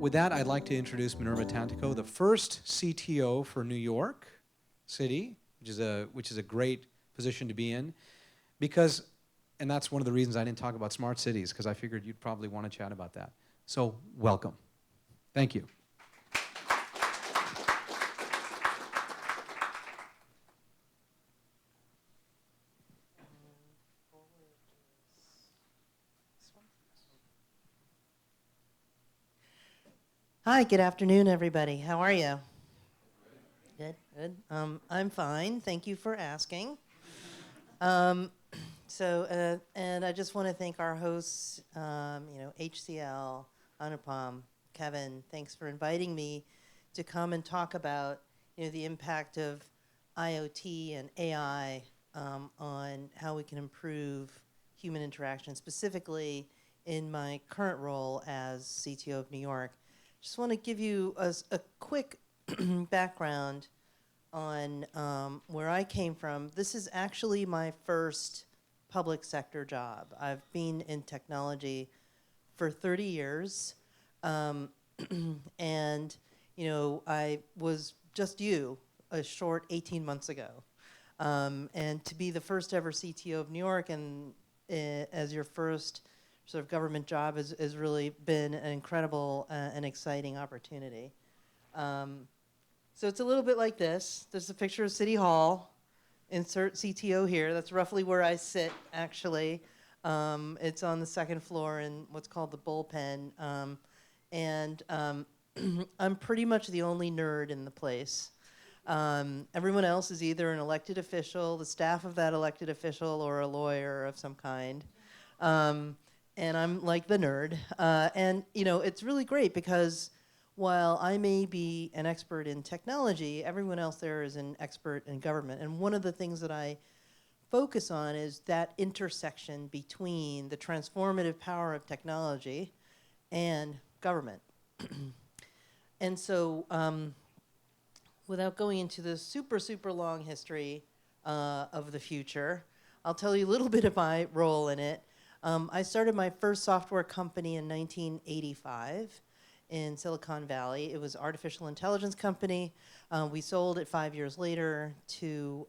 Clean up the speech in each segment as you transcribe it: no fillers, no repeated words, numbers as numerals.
with that, I'd like to introduce Minerva Tantoco, the first CTO for New York City, which is a great position to be in, because, and that's one of the reasons I didn't talk about smart cities, because I figured you'd probably want to chat about that. So, welcome. Thank you. Hi, good afternoon, everybody. How are you? Good, good. I'm fine. Thank you for asking. And I just want to thank our hosts, HCL, Anupam, Kevin. Thanks for inviting me to come and talk about, the impact of IoT and AI on how we can improve human interaction, specifically in my current role as CTO of New York. Just want to give you a quick background on where I came from. This is actually my first public sector job. I've been in technology for 30 years, and I was just a short 18 months ago. And to be the first ever CTO of New York and as your first sort of government job has really been an incredible and exciting opportunity. So it's a little bit like this. There's a picture of City Hall. Insert CTO here. That's roughly where I sit, actually. It's on the second floor in what's called the bullpen. I'm pretty much the only nerd in the place. Everyone else is either an elected official, the staff of that elected official, or a lawyer of some kind. And I'm like the nerd. It's really great because while I may be an expert in technology, everyone else there is an expert in government. And one of the things that I focus on is that intersection between the transformative power of technology and government. And so without going into the super, super long history of the future, I'll tell you a little bit of my role in it. I started my first software company in 1985 in Silicon Valley. It was an artificial intelligence company. We sold it 5 years later to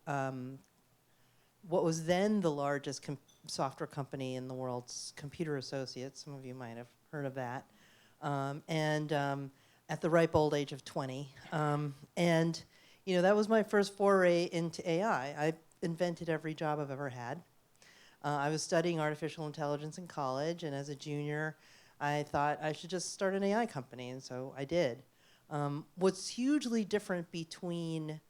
what was then the largest software company in the world's Computer Associates. Some of you might have heard of that. At the ripe old age of 20. That was my first foray into AI. I invented every job I've ever had. I was studying artificial intelligence in college, and as a junior, I thought I should just start an AI company, and so I did. What's hugely different between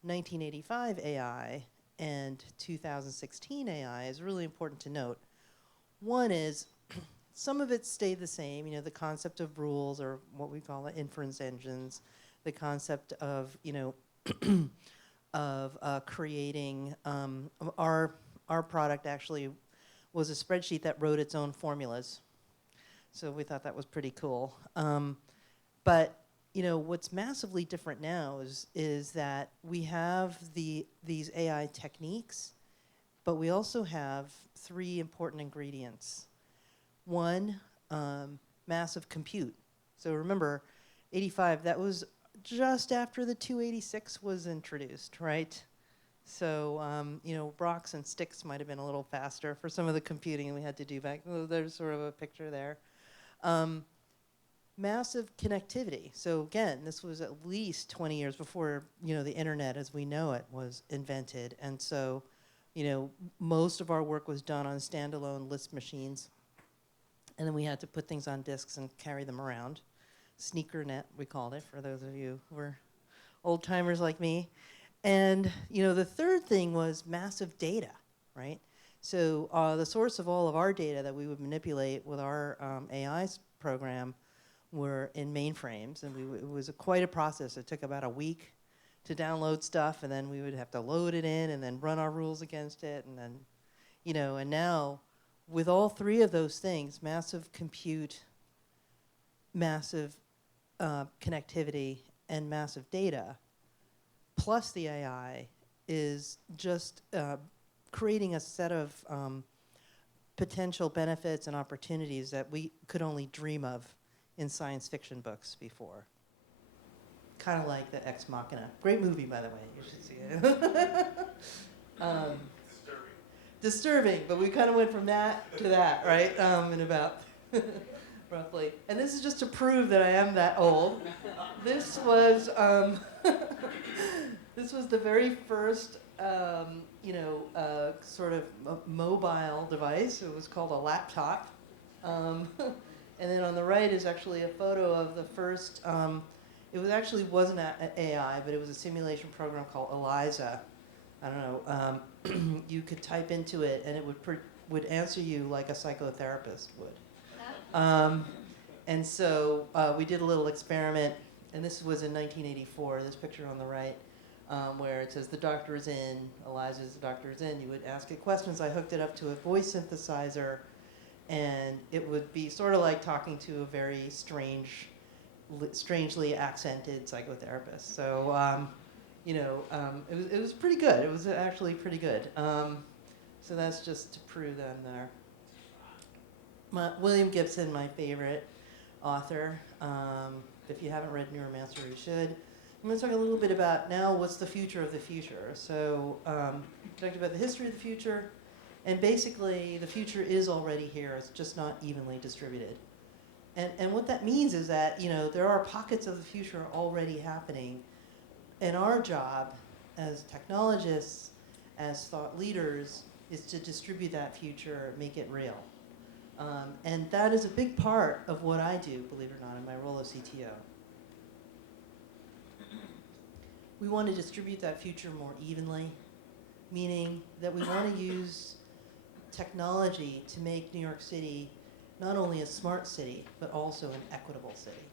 1985 AI and 2016 AI is really important to note. One is some of it stayed the same, the concept of rules, or what we call inference engines, the concept of, creating our product actually was a spreadsheet that wrote its own formulas. So we thought that was pretty cool. But what's massively different now is that we have these AI techniques, but we also have three important ingredients. One, massive compute. So remember, 85, that was just after the 286 was introduced, right? So, rocks and sticks might have been a little faster for some of the computing we had to do back. Oh, there's sort of a picture there. Massive connectivity. So again, this was at least 20 years before, the internet as we know it was invented. And so, most of our work was done on standalone Lisp machines. And then we had to put things on disks and carry them around. SneakerNet, we called it, for those of you who are old timers like me. And the third thing was massive data, right? So the source of all of our data that we would manipulate with our AI program were in mainframes, and it was quite a process. It took about a week to download stuff, and then we would have to load it in and then run our rules against it, and then, and now with all three of those things, massive compute, massive connectivity, and massive data, plus the AI, is just creating a set of potential benefits and opportunities that we could only dream of in science fiction books before. Kind of like the Ex Machina. Great movie, by the way. You should see it. Disturbing, but we kind of went from that to that, right? In about roughly. And this is just to prove that I am that old. This was this was the very first sort of mobile device. It was called a laptop. And then on the right is actually a photo of the first. It wasn't AI, but it was a simulation program called ELIZA. I don't know. You could type into it, and it would answer you like a psychotherapist would. And so we did a little experiment, and this was in 1984. This picture on the right, where it says the doctor is in. ELIZA's the doctor is in. You would ask it questions. I hooked it up to a voice synthesizer, and it would be sort of like talking to a very strangely accented psychotherapist. So. It was pretty good. It was actually pretty good. So that's just to prove that I'm there. William Gibson, my favorite author. If you haven't read Neuromancer, you should. I'm going to talk a little bit about now what's the future of the future. So talked about the history of the future, and basically the future is already here. It's just not evenly distributed. And what that means is that there are pockets of the future already happening. And our job as technologists, as thought leaders, is to distribute that future, make it real. And that is a big part of what I do, believe it or not, in my role as CTO. We want to distribute that future more evenly, meaning that we want to use technology to make New York City not only a smart city, but also an equitable city.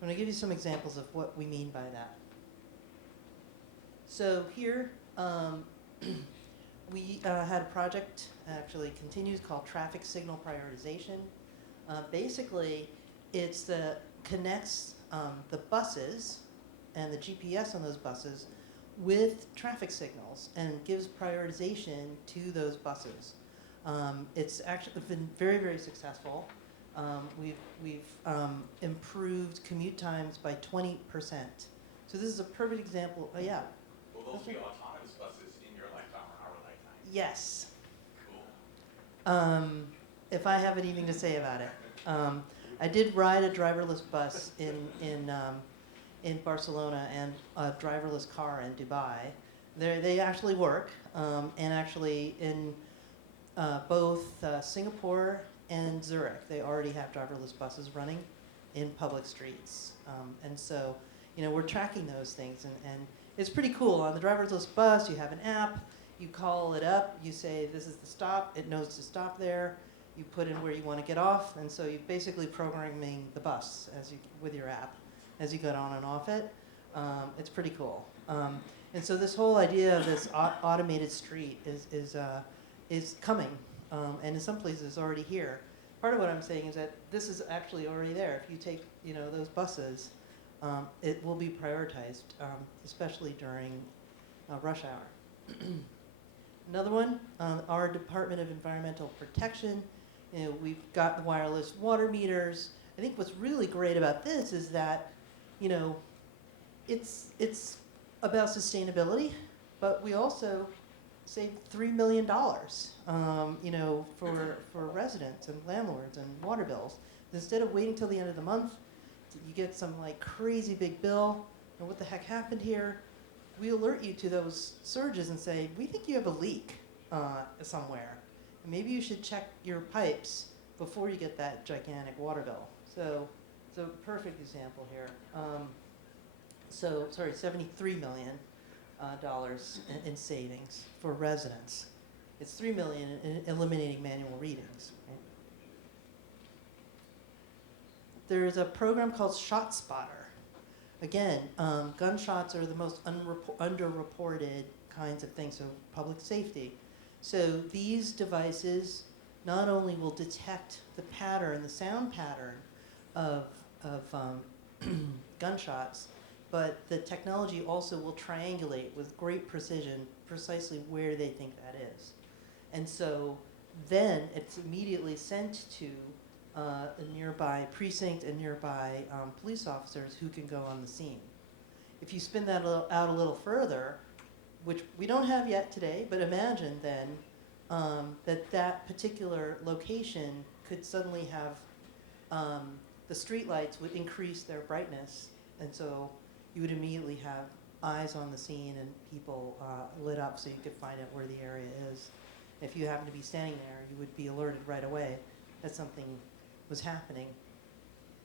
I'm going to give you some examples of what we mean by that. So here, we had a project, actually continues, called traffic signal prioritization. Basically, it's connects the buses and the GPS on those buses with traffic signals and gives prioritization to those buses. It's actually been very, very successful. We've improved commute times by 20%. So this is a perfect example. Yeah. Will those be autonomous buses in your lifetime or our lifetime? Yes. Cool. If I have anything to say about it. I did ride a driverless bus in Barcelona and a driverless car in Dubai. They actually work, and actually in both Singapore and Zurich, they already have driverless buses running in public streets. And so, we're tracking those things, and it's pretty cool. On the driverless bus, you have an app. You call it up. You say, this is the stop. It knows to stop there. You put in where you want to get off, and so you're basically programming the bus with your app as you get on and off it. It's pretty cool. And so this whole idea of this automated street is coming, and in some places it's already here. Part of what I'm saying is that this is actually already there. If you take those buses, it will be prioritized, especially during rush hour. Another one, our Department of Environmental Protection. We've got wireless water meters. I think what's really great about this is that, it's about sustainability, but we also saved $3 million, for residents and landlords and water bills. Instead of waiting till the end of the month, you get some crazy big bill, and what the heck happened here? We alert you to those surges and say, we think you have a leak somewhere. And maybe you should check your pipes before you get that gigantic water bill. So it's a perfect example here. $73 million in savings for residents. It's $3 million in eliminating manual readings. Right? There's a program called ShotSpotter. Again, gunshots are the most underreported kinds of things, so public safety. So these devices not only will detect the pattern, the sound pattern of gunshots, but the technology also will triangulate with great precision precisely where they think that is. And so then it's immediately sent to a nearby precinct and nearby police officers who can go on the scene. If you spin that out a little further, which we don't have yet today, but imagine then that particular location could suddenly have the streetlights would increase their brightness, and so you would immediately have eyes on the scene and people lit up so you could find out where the area is. If you happen to be standing there, you would be alerted right away that something was happening.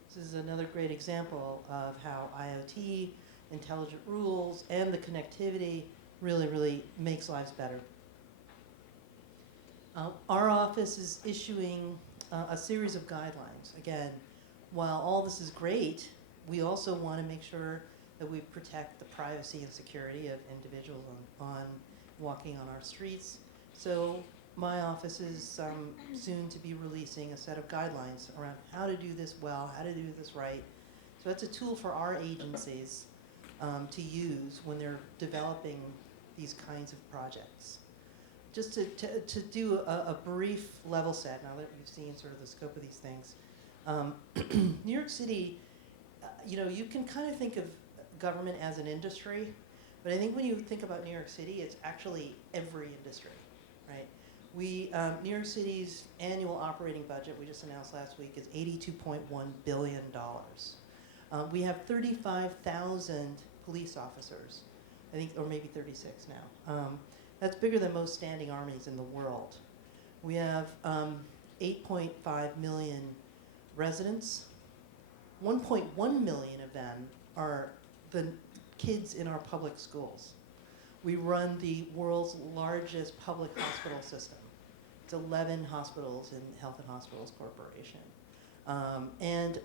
This is another great example of how IoT, intelligent rules, and the connectivity really makes lives better. Our office is issuing a series of guidelines. Again, while all this is great, we also want to make sure that we protect the privacy and security of individuals on walking on our streets. So my office is soon to be releasing a set of guidelines around how to do this well, how to do this right. So that's a tool for our agencies to use when they're developing these kinds of projects. Just to do a brief level set, now that you've seen sort of the scope of these things, New York City, you can kind of think of government as an industry, but I think when you think about New York City, it's actually every industry, right? New York City's annual operating budget, we just announced last week, is $82.1 billion. We have 35,000 police officers, I think, or maybe 36 now. That's bigger than most standing armies in the world. We have 8.5 million residents. 1.1 million of them are the kids in our public schools. We run the world's largest public hospital system. It's 11 hospitals in Health and Hospitals Corporation. And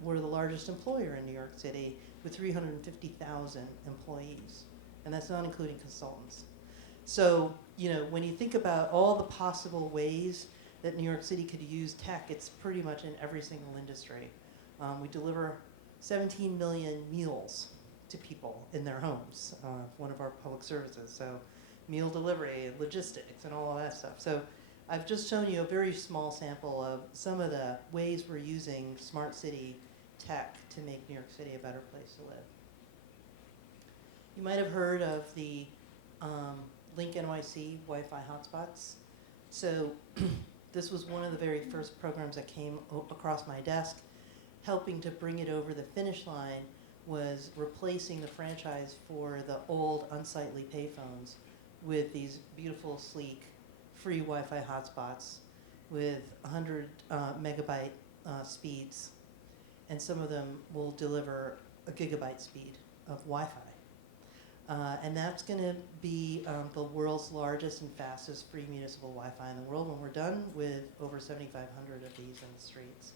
we're the largest employer in New York City with 350,000 employees. And that's not including consultants. So, when you think about all the possible ways that New York City could use tech, it's pretty much in every single industry. We deliver 17 million meals to people in their homes, one of our public services. So meal delivery, logistics, and all of that stuff. So I've just shown you a very small sample of some of the ways we're using smart city tech to make New York City a better place to live. You might have heard of the Link NYC Wi-Fi hotspots. So this was one of the very first programs that came across my desk. Helping to bring it over the finish line was replacing the franchise for the old unsightly payphones with these beautiful, sleek, free Wi-Fi hotspots with 100 megabyte speeds. And some of them will deliver a gigabyte speed of Wi-Fi. And that's going to be the world's largest and fastest free municipal Wi-Fi in the world when we're done with over 7,500 of these in the streets.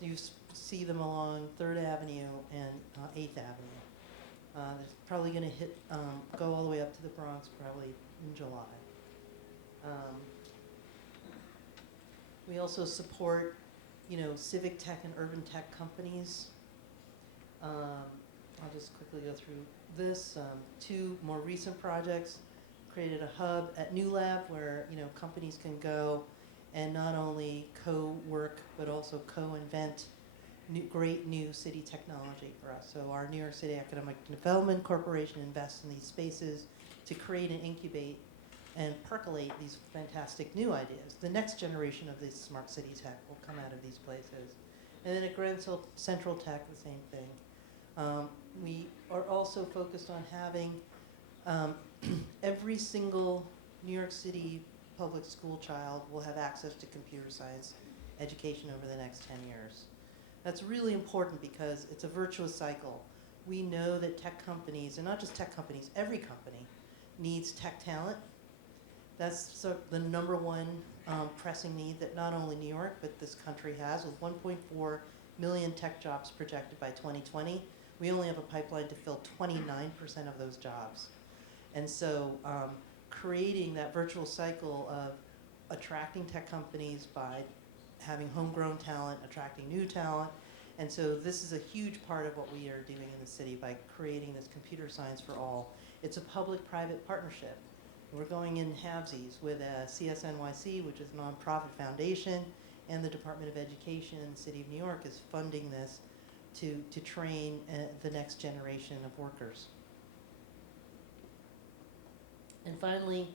You see them along 3rd Avenue and 8th Avenue. It's probably going to go all the way up to the Bronx probably in July. We also support, civic tech and urban tech companies. I'll just quickly go through this. 2 more recent projects. Created a hub at New Lab where companies can go and not only co-work but also co-invent great new city technology for us. So our New York City Economic Development Corporation invests in these spaces to create and incubate and percolate these fantastic new ideas. The next generation of this smart city tech will come out of these places. And then at Grand Central Tech, the same thing. We are also focused on having every single New York City public school child will have access to computer science education over the next 10 years. That's really important because it's a virtuous cycle. We know that tech companies, and not just tech companies, every company needs tech talent. That's the number one pressing need that not only New York, but this country has, with 1.4 million tech jobs projected by 2020. We only have a pipeline to fill 29% of those jobs. And so creating that virtual cycle of attracting tech companies by having homegrown talent, attracting new talent. And so this is a huge part of what we are doing in the city by creating this computer science for all. It's a public-private partnership. We're going in halvesies with CSNYC, which is a nonprofit foundation, and the Department of Education in the City of New York is funding this to train the next generation of workers. And finally,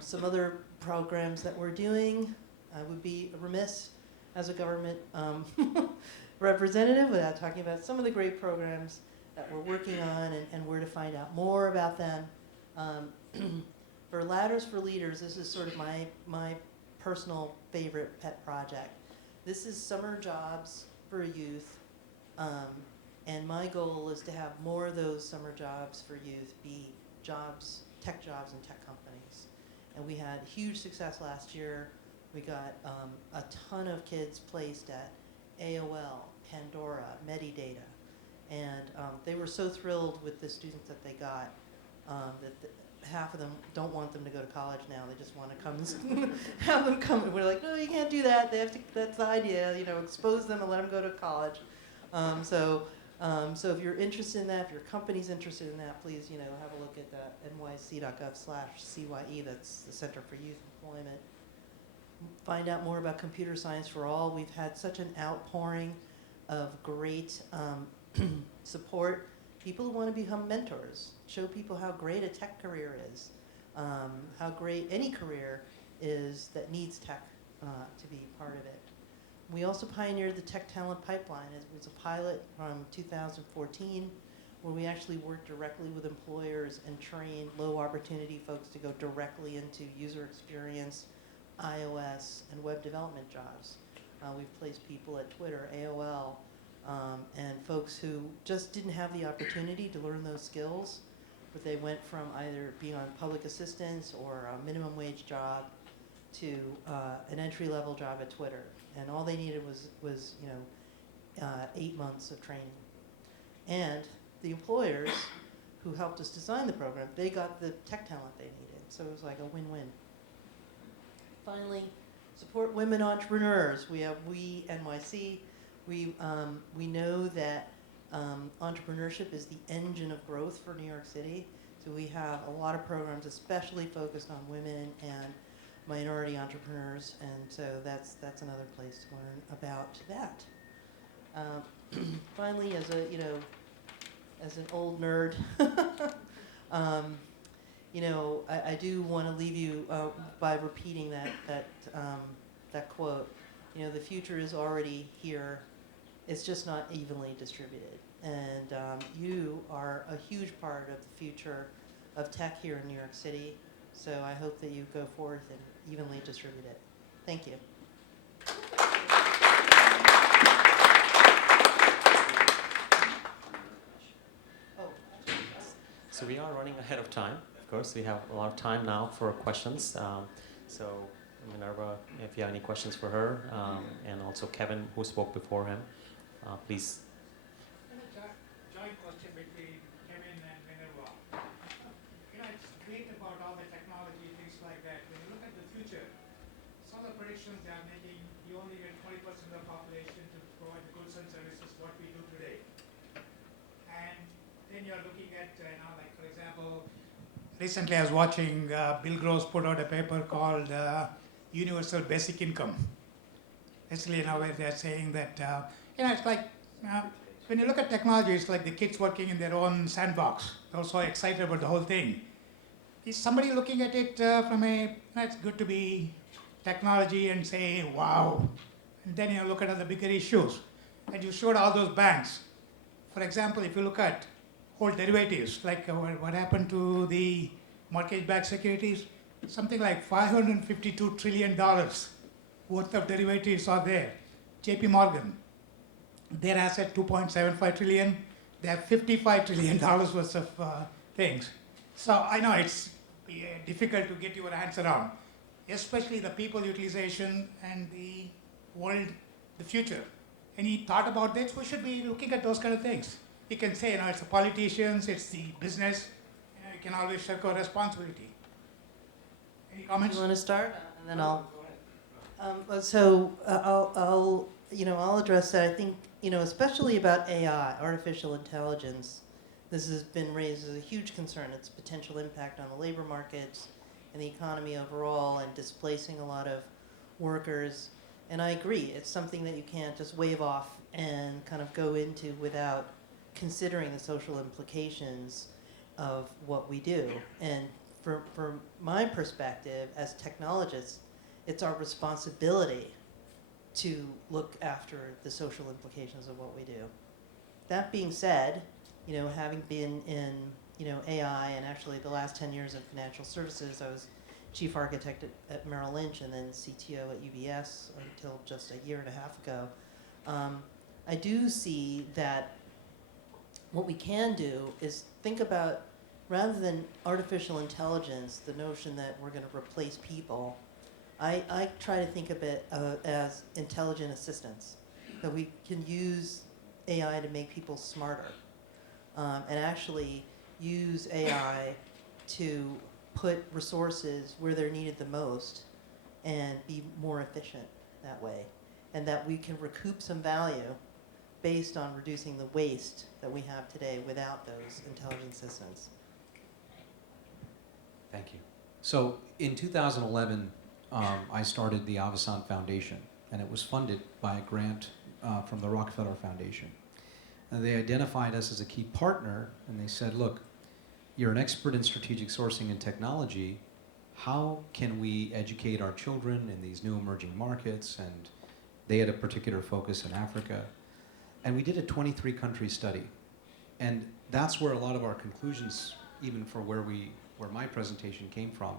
some other programs that we're doing. I would be remiss as a government representative without talking about some of the great programs that we're working on and where to find out more about them. For Ladders for Leaders, this is sort of my personal favorite pet project. This is summer jobs for youth, and my goal is to have more of those summer jobs for youth be jobs, tech jobs and tech companies. And we had huge success last year. We got a ton of kids placed at AOL, Pandora, Medidata, and they were so thrilled with the students that they got that half of them don't want them to go to college now. They just want to come and have them come. And we're like, no, you can't do that. They have to. That's the idea. You know, expose them and let them go to college. So if you're interested in that, if your company's interested in that, please, have a look at nyc.gov/CYE. That's the Center for Youth Employment. Find out more about computer science for all. We've had such an outpouring of great support. People who want to become mentors, show people how great a tech career is, how great any career is that needs tech to be part of it. We also pioneered the Tech Talent Pipeline. It was a pilot from 2014 where we actually worked directly with employers and trained low opportunity folks to go directly into user experience, iOS, and web development jobs. We've placed people at Twitter, AOL, and folks who just didn't have the opportunity to learn those skills, but they went from either being on public assistance or a minimum wage job to an entry-level job at Twitter. And all they needed was 8 months of training. And the employers who helped us design the program, they got the tech talent they needed. So it was like a win-win. Finally, support women entrepreneurs. We have We NYC. We know that entrepreneurship is the engine of growth for New York City. So we have a lot of programs especially focused on women and minority entrepreneurs, and so that's another place to learn about that. Finally, as an old nerd, I do want to leave you by repeating that quote. The future is already here. It's just not evenly distributed, and you are a huge part of the future of tech here in New York City. So I hope that you go forth and evenly distribute it. Thank you. So we are running ahead of time. Of course, we have a lot of time now for questions. So Minerva, if you have any questions for her, and also Kevin, who spoke before him, please. Joint question between Kevin and Minerva. It's great about all the technology, things like that. When you look at the future, some of the predictions they are making, you only get 20% of the population to provide the goods and services what we do today. And then you're looking at, like for example, recently I was watching Bill Gross put out a paper called Universal Basic Income. Basically, where they're saying that, it's like, when you look at technology, it's like the kids working in their own sandbox. They're so excited about the whole thing. Is somebody looking at it from it's good to be technology and say, wow. And then you look at other bigger issues. And you showed all those banks. For example, if you look at whole derivatives, like what happened to the mortgage-backed securities, something like $552 trillion worth of derivatives are there. JP Morgan, their asset $2.75 trillion, they have $55 trillion worth of things. So I know it's difficult to get your hands around, especially the people utilization and the world, the future. Any thought about this? We should be looking at those kind of things. You can say, it's the politicians, it's the business, you can always shirk our responsibility. Any comments? You want to start, and then I'll. I'll address that. I think especially about AI, artificial intelligence. This has been raised as a huge concern. Its potential impact on the labor markets and the economy overall, and displacing a lot of workers. And I agree, it's something that you can't just wave off and kind of go into without considering the social implications of what we do. And from my perspective as technologists, it's our responsibility to look after the social implications of what we do. That being said, having been in, AI, and actually the last 10 years of financial services, I was chief architect at Merrill Lynch and then CTO at UBS until just a year and a half ago. I do see that what we can do is think about, rather than artificial intelligence, the notion that we're going to replace people, I try to think of it as intelligent assistance, that we can use AI to make people smarter, and actually use AI to put resources where they're needed the most and be more efficient that way, and that we can recoup some value based on reducing the waste that we have today without those intelligent assistants. Thank you. So in 2011, I started the Avasant Foundation, and it was funded by a grant from the Rockefeller Foundation. And they identified us as a key partner, and they said, look, you're an expert in strategic sourcing and technology. How can we educate our children in these new emerging markets? And they had a particular focus in Africa. And we did a 23-country study. And that's where a lot of our conclusions, even for where my presentation came from,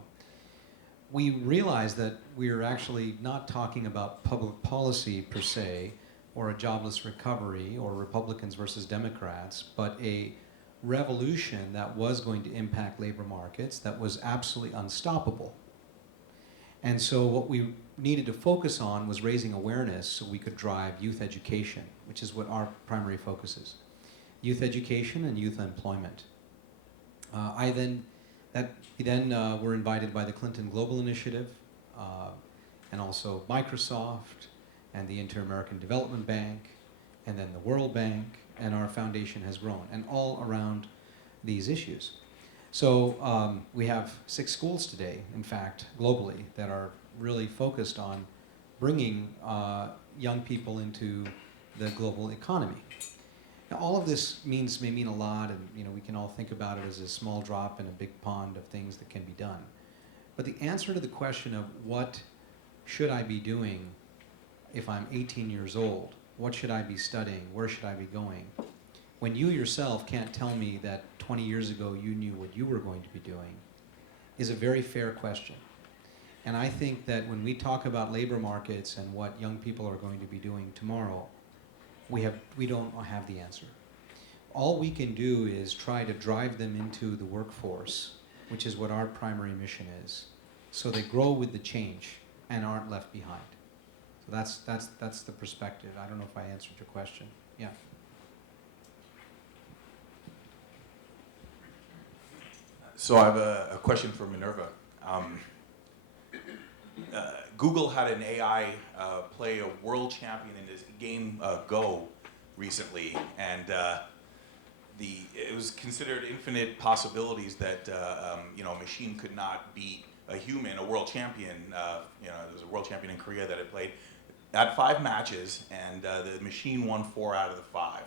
we realized that we are actually not talking about public policy per se, or a jobless recovery, or Republicans versus Democrats, but a revolution that was going to impact labor markets that was absolutely unstoppable. And so what we needed to focus on was raising awareness so we could drive youth education, which is what our primary focus is. Youth education and youth employment. We then were invited by the Clinton Global Initiative, and also Microsoft, and the Inter-American Development Bank, and then the World Bank, and our foundation has grown, and all around these issues. So we have 6 schools today, in fact, globally, that are really focused on bringing young people into the global economy. Now, all of this may mean a lot, and we can all think about it as a small drop in a big pond of things that can be done. But the answer to the question of what should I be doing if I'm 18 years old, what should I be studying, where should I be going, when you yourself can't tell me that 20 years ago you knew what you were going to be doing, is a very fair question. And I think that when we talk about labor markets and what young people are going to be doing tomorrow, we don't have the answer. All we can do is try to drive them into the workforce, which is what our primary mission is, so they grow with the change and aren't left behind. So that's the perspective. I don't know if I answered your question. Yeah. So I have a question for Minerva. Google had an AI play a world champion in this game Go recently, and it was considered infinite possibilities that a machine could not beat a human, a world champion. There was a world champion in Korea that had played at 5 matches, and the machine won 4 out of the 5.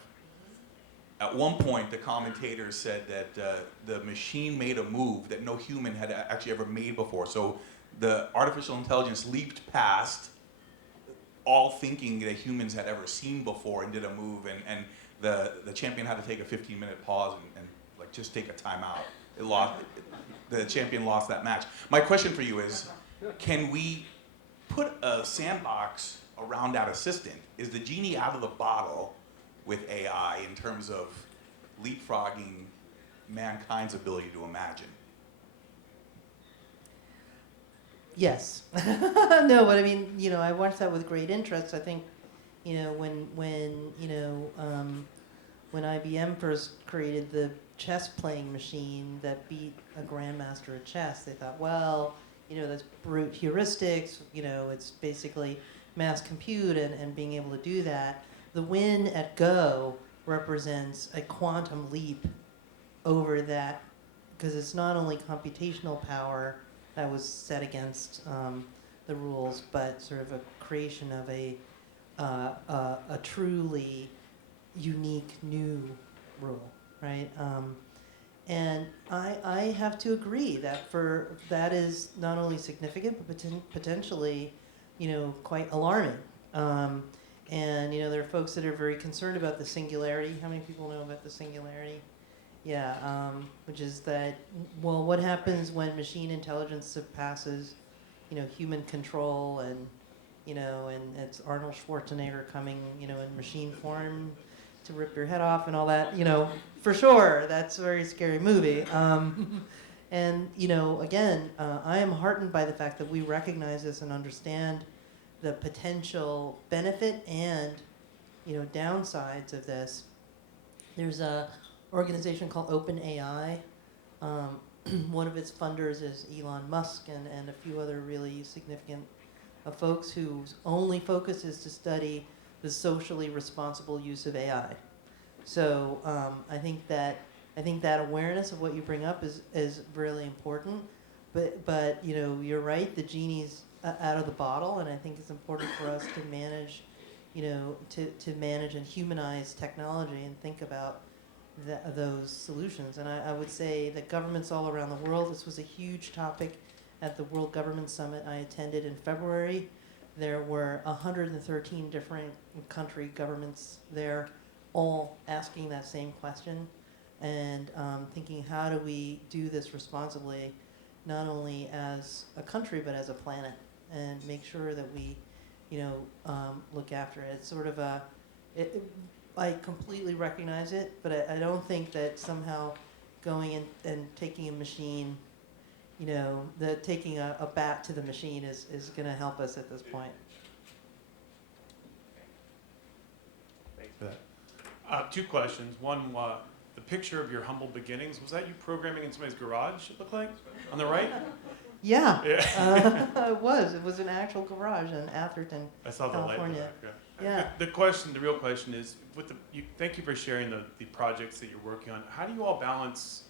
At one point, the commentators said that the machine made a move that no human had actually ever made before. So the artificial intelligence leaped past all thinking that humans had ever seen before and did a move, and the champion had to take a 15-minute pause and like just take a timeout. The champion lost that match. My question for you is, can we put a sandbox around that assistant? Is the genie out of the bottle with AI in terms of leapfrogging mankind's ability to imagine? Yes. No, but I mean, I watched that with great interest. I think, when IBM first created the chess playing machine that beat a grandmaster at chess, they thought, well, that's brute heuristics, it's basically mass compute and being able to do that. The win at Go represents a quantum leap over that, because it's not only computational power that was set against the rules, but sort of a creation of a truly unique new rule, right? And I have to agree that that is not only significant but potentially, quite alarming. And there are folks that are very concerned about the singularity. How many people know about the singularity? Yeah, which is that, well, what happens when machine intelligence surpasses, human control, and it's Arnold Schwarzenegger coming, in machine form to rip your head off and all that, for sure, that's a very scary movie. And, again, I am heartened by the fact that we recognize this and understand the potential benefit and, downsides of this. There's a organization called OpenAI. One of its funders is Elon Musk and a few other really significant folks whose only focus is to study the socially responsible use of AI. So I think that awareness of what you bring up is really important. But you're right. The genie's out of the bottle, and I think it's important for us to manage, to manage and humanize technology and think about those solutions. And I would say that governments all around the world. This was a huge topic at the World Government Summit I attended in February. There were 113 different country governments there, all asking that same question and thinking, how do we do this responsibly, not only as a country but as a planet, and make sure that we, look after it. It's sort of I completely recognize it, but I don't think that somehow going in and taking a machine, taking a bat to the machine is going to help us at this point. Thanks for that. Two questions. One, the picture of your humble beginnings, was that you programming in somebody's garage, it looked like? On the right? Yeah, Yeah. it was. It was an actual garage in Atherton, I saw the light in California. the back. Yeah. The real question is, thank you for sharing the projects that you're working on. How do you all balance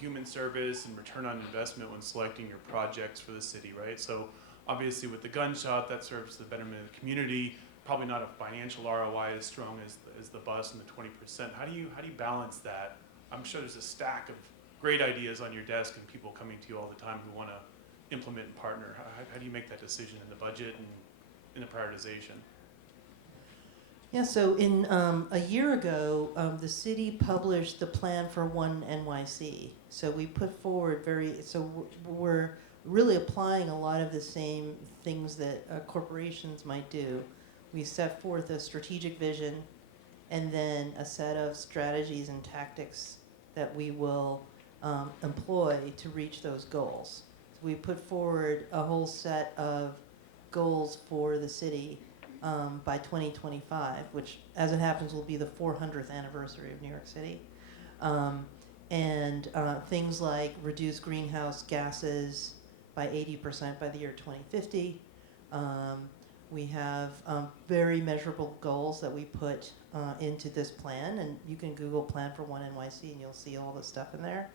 human service and return on investment when selecting your projects for the city, right? So obviously with the gunshot, that serves the betterment of the community, probably not a financial ROI as strong as the bus and the 20%. How do you balance that? I'm sure there's a stack of great ideas on your desk and people coming to you all the time who want to implement and partner. How do you make that decision in the budget and in the prioritization? Yeah, so in a year ago, the city published the plan for One NYC. So we put forward we're really applying a lot of the same things that corporations might do. We set forth a strategic vision and then a set of strategies and tactics that we will employ to reach those goals. So we put forward a whole set of goals for the city by 2025, which, as it happens, will be the 400th anniversary of New York City. And things like reduce greenhouse gases by 80% by the year 2050. We have very measurable goals that we put into this plan, and you can Google Plan for One NYC and you'll see all the stuff in there.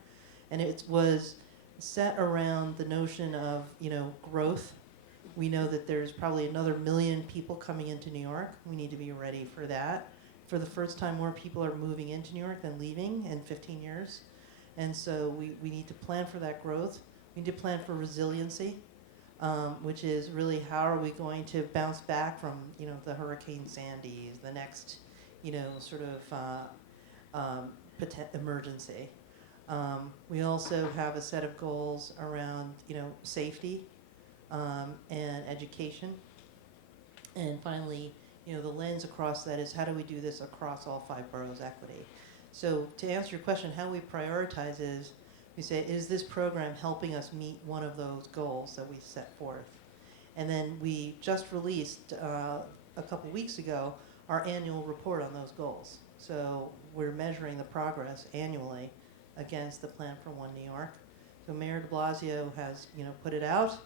And it was set around the notion of growth. We know that there's probably another 1 million people coming into New York. We need to be ready for that. For the first time, more people are moving into New York than leaving in 15 years. And so we need to plan for that growth. We need to plan for resiliency, which is really how are we going to bounce back from the Hurricane Sandy's, the next sort of emergency. We also have a set of goals around safety. And education. And finally, the lens across that is how do we do this across all 5 boroughs equity? So to answer your question, how we prioritize is we say, is this program helping us meet one of those goals that we set forth? And then we just released a couple weeks ago our annual report on those goals. So we're measuring the progress annually against the Plan for One New York. So Mayor de Blasio has put it out.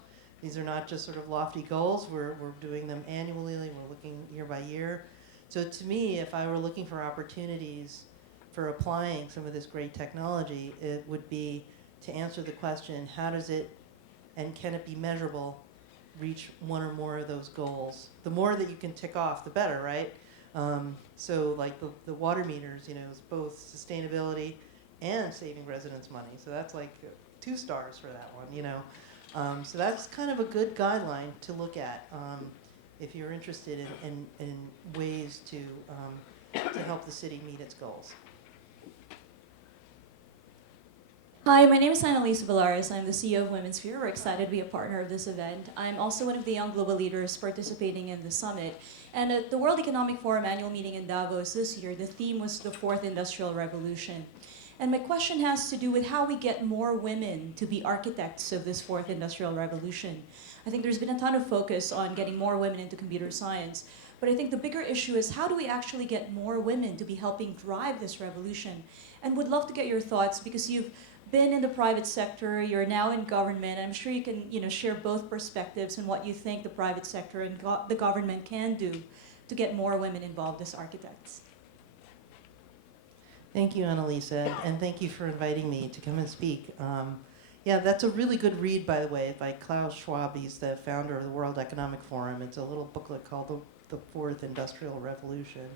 These are not just sort of lofty goals. We're doing them annually. We're looking year by year. So to me, if I were looking for opportunities for applying some of this great technology, it would be to answer the question, how does it and can it be measurable reach one or more of those goals. The more that you can tick off, the better, right? So like the water meters, you know, is both sustainability and saving residents money. So that's like 2 stars for that one, you know. So that's kind of a good guideline to look at if you're interested in ways to help the city meet its goals. Hi, my name is Annalise Valares. I'm the CEO of Women's Sphere. We're excited to be a partner of this event. I'm also one of the young global leaders participating in the summit. And at the World Economic Forum annual meeting in Davos this year, the theme was the 4th Industrial Revolution. And my question has to do with how we get more women to be architects of this 4th Industrial Revolution. I think there's been a ton of focus on getting more women into computer science. But I think the bigger issue is how do we actually get more women to be helping drive this revolution? And would love to get your thoughts because you've been in the private sector, you're now in government, and I'm sure you can share both perspectives and what you think the private sector and the government can do to get more women involved as architects. Thank you, Annalisa, and thank you for inviting me to come and speak. Yeah, that's a really good read, by the way, by Klaus Schwab. He's the founder of the World Economic Forum. It's a little booklet called The 4th Industrial Revolution.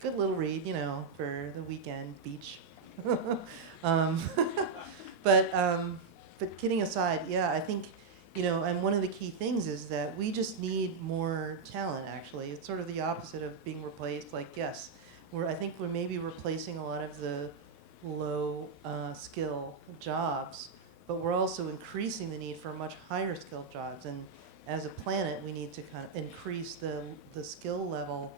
Good little read, you know, for the weekend beach. But kidding aside, yeah, I think, you know, and one of the key things is that we just need more talent, actually. It's sort of the opposite of being replaced. Like, yes, I think we're maybe replacing a lot of the low skill jobs, but we're also increasing the need for much higher skilled jobs. And as a planet, we need to kind of increase the skill level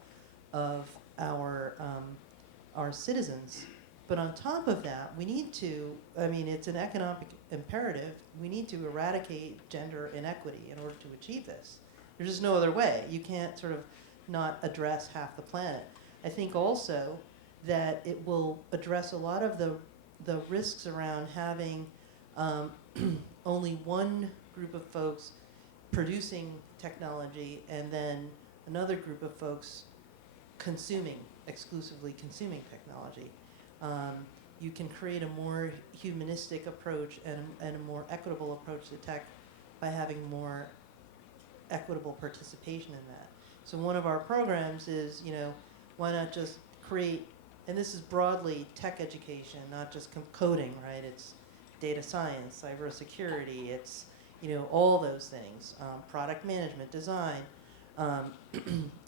of our citizens. But on top of that, we need to, I mean, it's an economic imperative, we need to eradicate gender inequity in order to achieve this. There's just no other way. You can't sort of not address half the planet. I think also that it will address a lot of the risks around having only one group of folks producing technology and then another group of folks exclusively consuming technology. You can create a more humanistic approach and a more equitable approach to tech by having more equitable participation in that. So one of our programs is, you know, why not just create, and this is broadly tech education, not just coding, right? It's data science, cybersecurity, it's, you know, all those things, product management, design.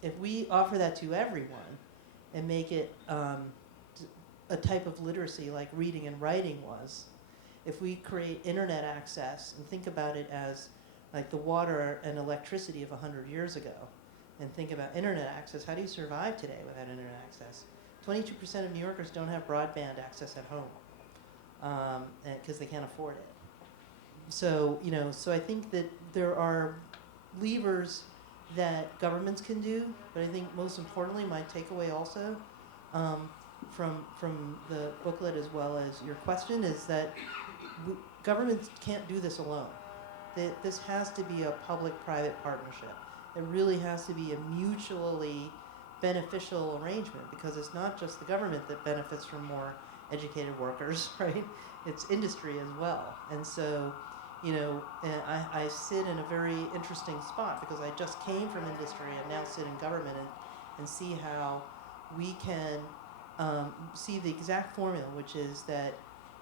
If we offer that to everyone and make it a type of literacy like reading and writing was, if we create internet access and think about it as like the water and electricity of 100 years ago, and think about internet access, how do you survive today without internet access? 22% of New Yorkers don't have broadband access at home because they can't afford it. So, you know, so I think that there are levers that governments can do, but I think most importantly, my takeaway also from the booklet as well as your question is that governments can't do this alone. This has to be a public-private partnership. It really has to be a mutually beneficial arrangement because it's not just the government that benefits from more educated workers, right? It's industry as well. And so, you know, I sit in a very interesting spot because I just came from industry and now sit in government and see how we can see the exact formula, which is that,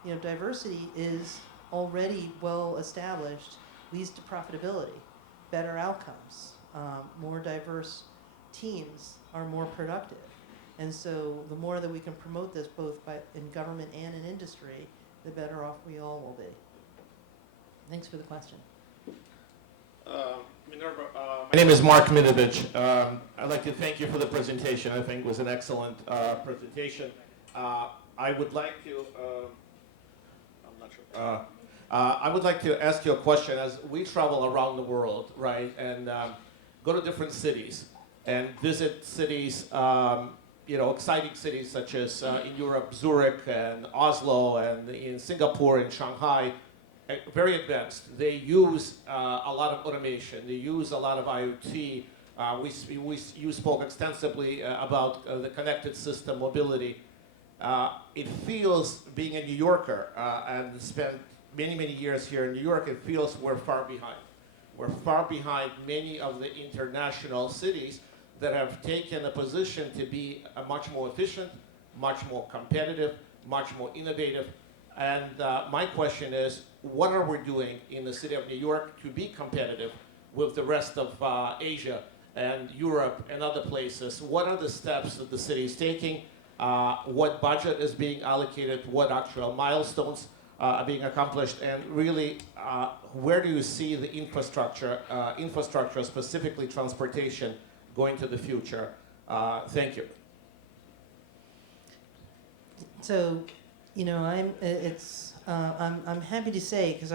you know, diversity is already well established, leads to profitability, better outcomes. More diverse teams are more productive. And so the more that we can promote this both in government and in industry, the better off we all will be. Thanks for the question. Minerva, my name is Mark Minovich. I'd like to thank you for the presentation. I think it was an excellent presentation. I would like to, I'm not sure. I would like to ask you a question. As we travel around the world, right, and go to different cities and visit cities, you know, exciting cities such as in Europe, Zurich and Oslo, and in Singapore and Shanghai, very advanced. They use a lot of automation. They use a lot of IoT. You spoke extensively about the connected system mobility. It feels, being a New Yorker and spent many, many years here in New York, it feels we're far behind. We're far behind many of the international cities that have taken a position to be much more efficient, much more competitive, much more innovative. And my question is, what are we doing in the city of New York to be competitive with the rest of Asia and Europe and other places? What are the steps that the city is taking? What budget is being allocated? What actual milestones are being accomplished? And really, where do you see the infrastructure, specifically transportation, going to the future? Thank you. So, you know, I'm happy to say, because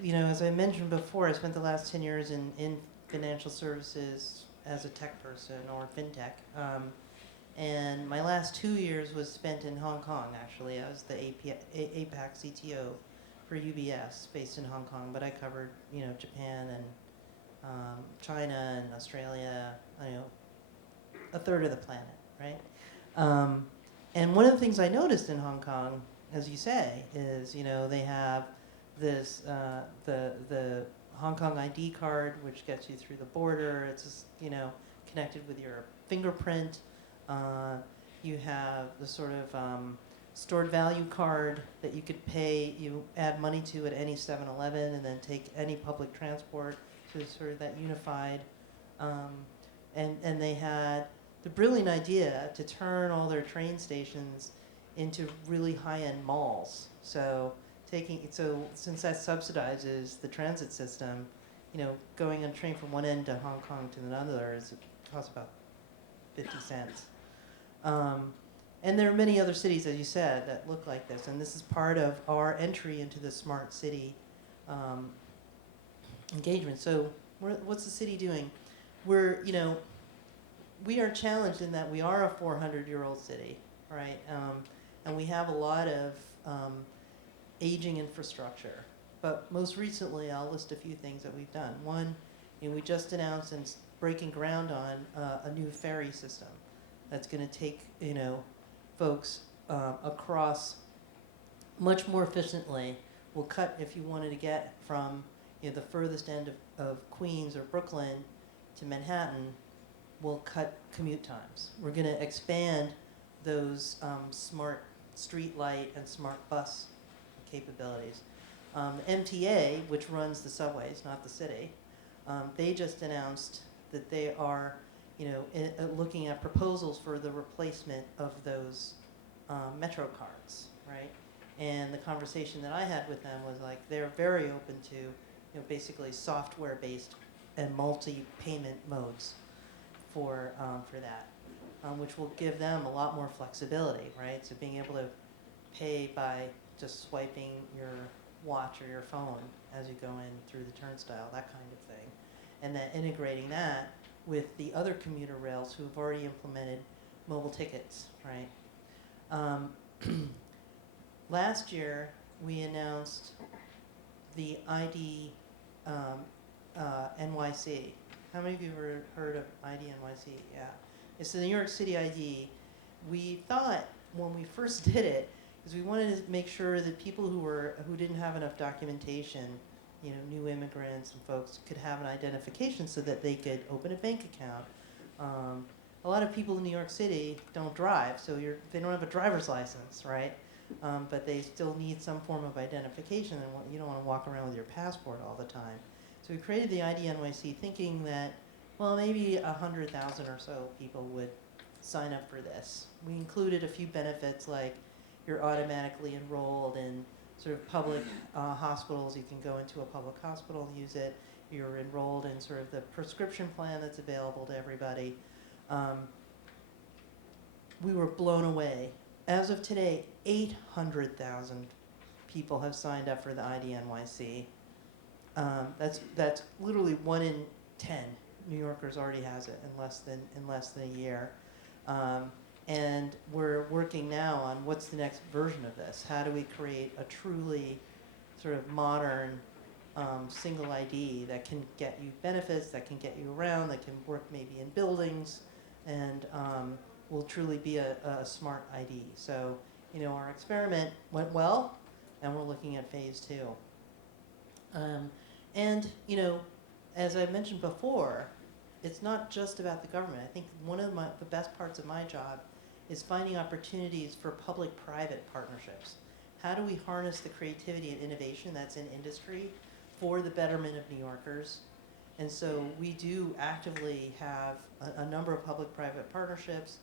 you know, as I mentioned before, I spent the last 10 years in financial services as a tech person, or fintech. And my last 2 years was spent in Hong Kong, actually. I was the APAC CTO for UBS, based in Hong Kong, but I covered, you know, Japan and China and Australia, you know, a third of the planet, right? And one of the things I noticed in Hong Kong, as you say, is, you know, they have this, the Hong Kong ID card, which gets you through the border. It's just, you know, connected with your fingerprint. You have the sort of stored value card that you could pay, you add money to at any 7-Eleven and then take any public transport. So it's sort of that unified. And they had the brilliant idea to turn all their train stations into really high-end malls. So since that subsidizes the transit system, you know, going on a train from one end to Hong Kong to another costs about 50 cents. And there are many other cities, as you said, that look like this. And this is part of our entry into the smart city engagement. So what's the city doing? We're, you know, we are challenged in that we are a 400-year-old city, right? And we have a lot of aging infrastructure. But most recently, I'll list a few things that we've done. One, you know, we just announced and breaking ground on a new ferry system that's going to take, you know, folks across much more efficiently. We'll cut, if you wanted to get from, you know, the furthest end of Queens or Brooklyn to Manhattan, we'll cut commute times. We're going to expand those smart street light and smart bus capabilities. MTA, which runs the subways, not the city, they just announced that they are, you know, looking at proposals for the replacement of those Metro cards, right? And the conversation that I had with them was like, they're very open to, you know, basically software-based and multi-payment modes for that, which will give them a lot more flexibility, right? So being able to pay by just swiping your watch or your phone as you go in through the turnstile, that kind of thing. And then integrating that with the other commuter rails who've already implemented mobile tickets, right? Last year, we announced the ID NYC. How many of you have heard of ID NYC? Yeah. It's the New York City ID. We thought when we first did it, because we wanted to make sure that people who didn't have enough documentation, you know, new immigrants and folks could have an identification so that they could open a bank account. A lot of people in New York City don't drive, so they don't have a driver's license, right? But they still need some form of identification, and you don't want to walk around with your passport all the time. So we created the ID NYC thinking that, well, maybe 100,000 or so people would sign up for this. We included a few benefits like you're automatically enrolled in sort of public hospitals. You can go into a public hospital and use it. You're enrolled in sort of the prescription plan that's available to everybody. We were blown away. As of today, 800,000 people have signed up for the ID NYC. That's literally 1 in 10 New Yorkers already has it in less than a year. And we're working now on what's the next version of this. How do we create a truly sort of modern single ID that can get you benefits, that can get you around, that can work maybe in buildings, and will truly be a smart ID. So, you know, our experiment went well, and we're looking at phase 2. And, you know, as I mentioned before, it's not just about the government. I think one of the best parts of my job is finding opportunities for public-private partnerships. How do we harness the creativity and innovation that's in industry for the betterment of New Yorkers? And so we do actively have a number of public-private partnerships,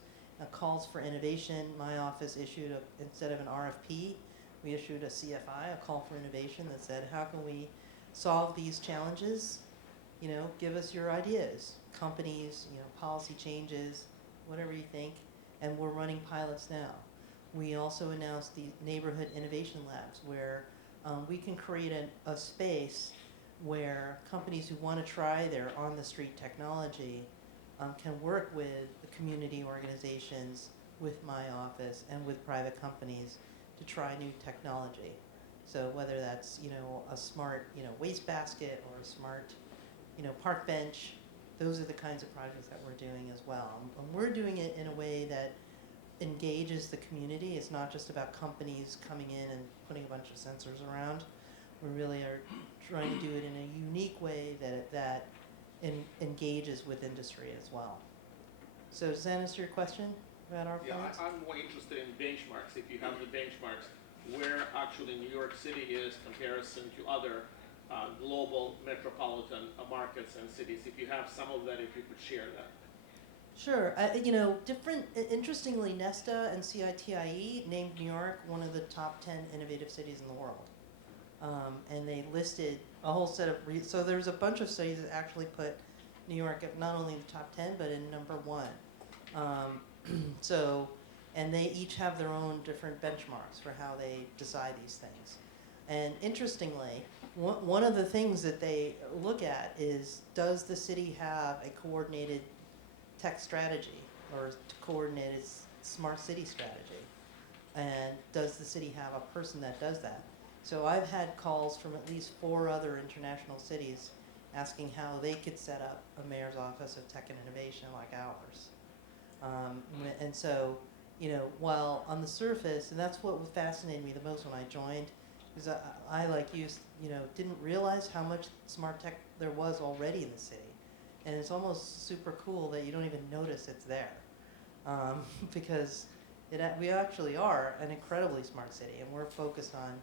calls for innovation. My office issued, instead of an RFP, we issued a CFI, a call for innovation, that said, how can we solve these challenges? You know, give us your ideas. Companies, you know, policy changes, whatever you think. And we're running pilots now. We also announced the neighborhood innovation labs, where we can create a space where companies who want to try their on-the-street technology can work with the community organizations, with my office, and with private companies to try new technology. So whether that's, you know, a smart, you know, wastebasket, or a smart, you know, park bench, those are the kinds of projects that we're doing as well. And we're doing it in a way that engages the community. It's not just about companies coming in and putting a bunch of sensors around. We really are trying to do it in a unique way that engages with industry as well. So does that answer your question about our plans? I'm more interested in benchmarks. If you have the benchmarks, where actually New York City is comparison to other global metropolitan markets and cities. If you have some of that, if you could share that. Sure. You know, interestingly, Nesta and CITIE named New York one of the top 10 innovative cities in the world. And they listed a whole set of, so there's a bunch of studies that actually put New York at not only in the top 10, but in #1. So, and they each have their own different benchmarks for how they decide these things. And interestingly, one of the things that they look at is, does the city have a coordinated tech strategy or coordinated smart city strategy? And does the city have a person that does that? So I've had calls from at least 4 other international cities asking how they could set up a mayor's office of tech and innovation like ours. And so, you know, while on the surface, and that's what fascinated me the most when I joined, is I like you know, didn't realize how much smart tech there was already in the city. And it's almost super cool that you don't even notice it's there. Because we actually are an incredibly smart city, and we're focused on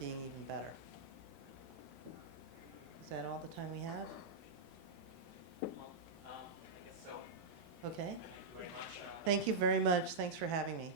being even better. Is that all the time we have? Well, I guess so. Okay. Thank you very much. Thank you very much. Thanks for having me.